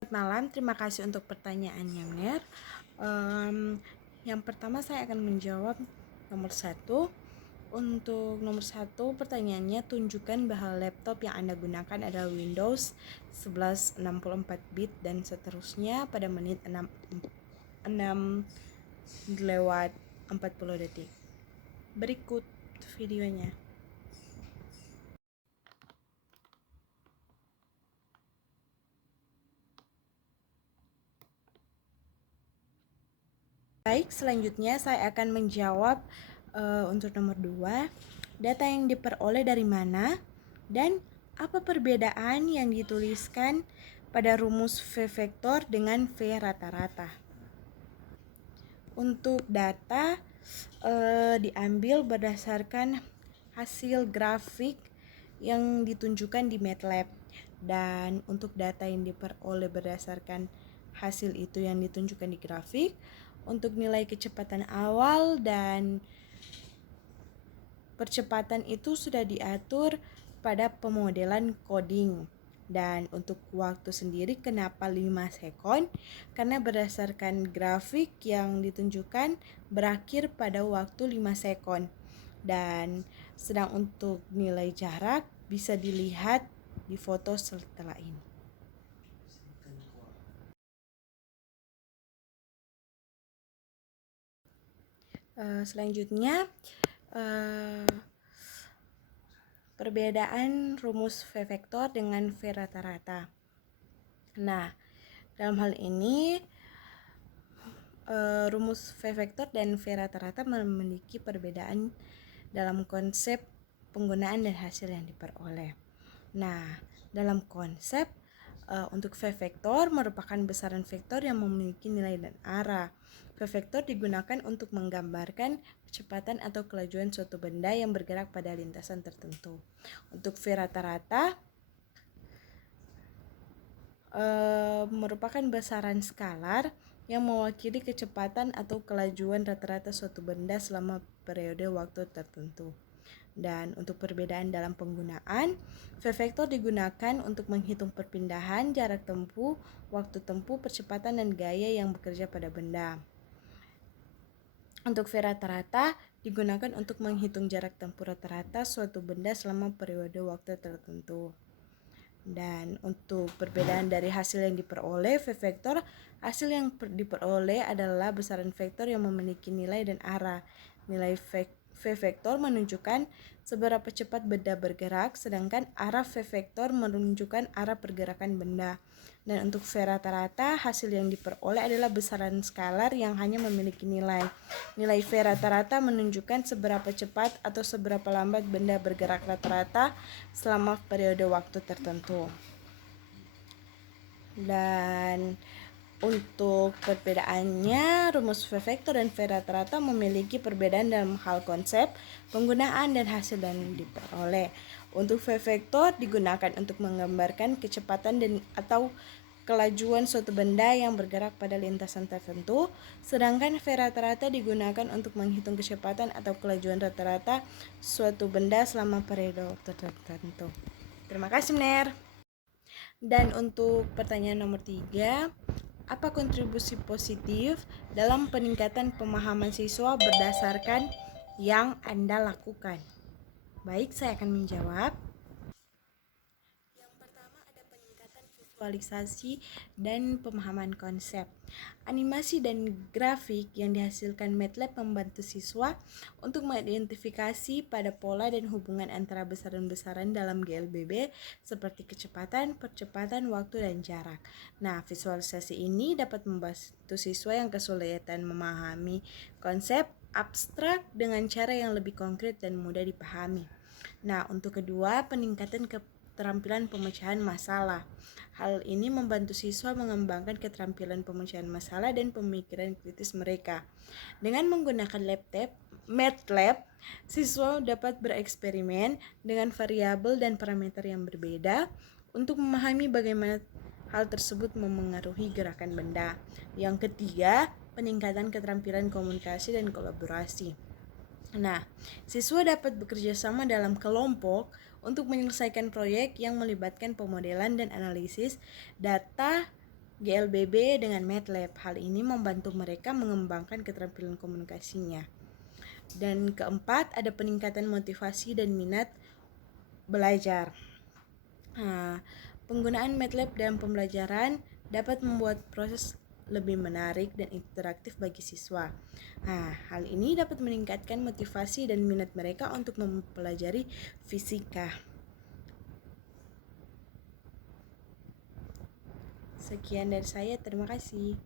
Selamat malam, terima kasih untuk pertanyaannya, Ner. Yang pertama saya akan menjawab nomor 1. Untuk nomor 1 pertanyaannya, tunjukkan bahwa laptop yang Anda gunakan adalah Windows 11 64 bit dan seterusnya pada menit 6 lewat 40 detik. Berikut videonya. Baik, selanjutnya saya akan menjawab untuk nomor 2. Data yang diperoleh dari mana dan apa perbedaan yang dituliskan pada rumus V vektor dengan V rata-rata. Untuk data diambil berdasarkan hasil grafik yang ditunjukkan di MATLAB, dan untuk data yang diperoleh berdasarkan hasil itu yang ditunjukkan di grafik, untuk nilai kecepatan awal dan percepatan itu sudah diatur pada pemodelan coding. Dan untuk waktu sendiri kenapa 5 sekon? Karena berdasarkan grafik yang ditunjukkan berakhir pada waktu 5 sekon. Dan sedang untuk nilai jarak bisa dilihat di foto setelah ini. Selanjutnya perbedaan rumus V vektor dengan V rata-rata. Nah, dalam hal ini rumus V vektor dan V rata-rata memiliki perbedaan dalam konsep penggunaan dan hasil yang diperoleh. Nah, dalam konsep untuk V vektor merupakan besaran vektor yang memiliki nilai dan arah. V vektor digunakan untuk menggambarkan kecepatan atau kelajuan suatu benda yang bergerak pada lintasan tertentu. Untuk V rata-rata merupakan besaran skalar yang mewakili kecepatan atau kelajuan rata-rata suatu benda selama periode waktu tertentu. Dan untuk perbedaan dalam penggunaan, V vektor digunakan untuk menghitung perpindahan, jarak tempuh, waktu tempuh, percepatan, dan gaya yang bekerja pada benda. Untuk V rata-rata digunakan untuk menghitung jarak tempuh rata-rata suatu benda selama periode waktu tertentu. Dan untuk perbedaan dari hasil yang diperoleh V vektor, hasil yang diperoleh adalah besaran vektor yang memiliki nilai dan arah. Nilai V vektor menunjukkan seberapa cepat benda bergerak, sedangkan arah V vektor menunjukkan arah pergerakan benda. Dan untuk V rata-rata, hasil yang diperoleh adalah besaran skalar yang hanya memiliki nilai. Nilai V rata-rata menunjukkan seberapa cepat atau seberapa lambat benda bergerak rata-rata selama periode waktu tertentu. Dan untuk perbedaannya, rumus V vektor dan V rata-rata memiliki perbedaan dalam hal konsep, penggunaan, dan hasil yang diperoleh. Untuk V vektor digunakan untuk menggambarkan kecepatan dan atau kelajuan suatu benda yang bergerak pada lintasan tertentu, sedangkan V rata-rata digunakan untuk menghitung kecepatan atau kelajuan rata-rata suatu benda selama periode waktu tertentu. Terima kasih, Ner. Dan untuk pertanyaan nomor 3, apa kontribusi positif dalam peningkatan pemahaman siswa berdasarkan yang Anda lakukan? Baik, saya akan menjawab. Yang pertama ada peningkatan visualisasi dan pemahaman konsep. Animasi dan grafik yang dihasilkan MATLAB membantu siswa untuk mengidentifikasi pada pola dan hubungan antara besaran-besaran dalam GLBB seperti kecepatan, percepatan, waktu, dan jarak. Nah, visualisasi ini dapat membantu siswa yang kesulitan memahami konsep abstrak dengan cara yang lebih konkret dan mudah dipahami. Nah, untuk kedua, peningkatan keterampilan pemecahan masalah. Hal ini membantu siswa mengembangkan keterampilan pemecahan masalah dan pemikiran kritis mereka. Dengan menggunakan MATLAB, siswa dapat bereksperimen dengan variabel dan parameter yang berbeda untuk memahami bagaimana hal tersebut memengaruhi gerakan benda. Yang ketiga, peningkatan keterampilan komunikasi dan kolaborasi. Nah, siswa dapat bekerja sama dalam kelompok untuk menyelesaikan proyek yang melibatkan pemodelan dan analisis data GLBB dengan MATLAB. Hal ini membantu mereka mengembangkan keterampilan komunikasinya. Dan keempat, ada peningkatan motivasi dan minat belajar. Penggunaan MATLAB dalam pembelajaran dapat membuat proses lebih menarik dan interaktif bagi siswa. Hal ini dapat meningkatkan motivasi dan minat mereka untuk mempelajari fisika. Sekian dari saya, terima kasih.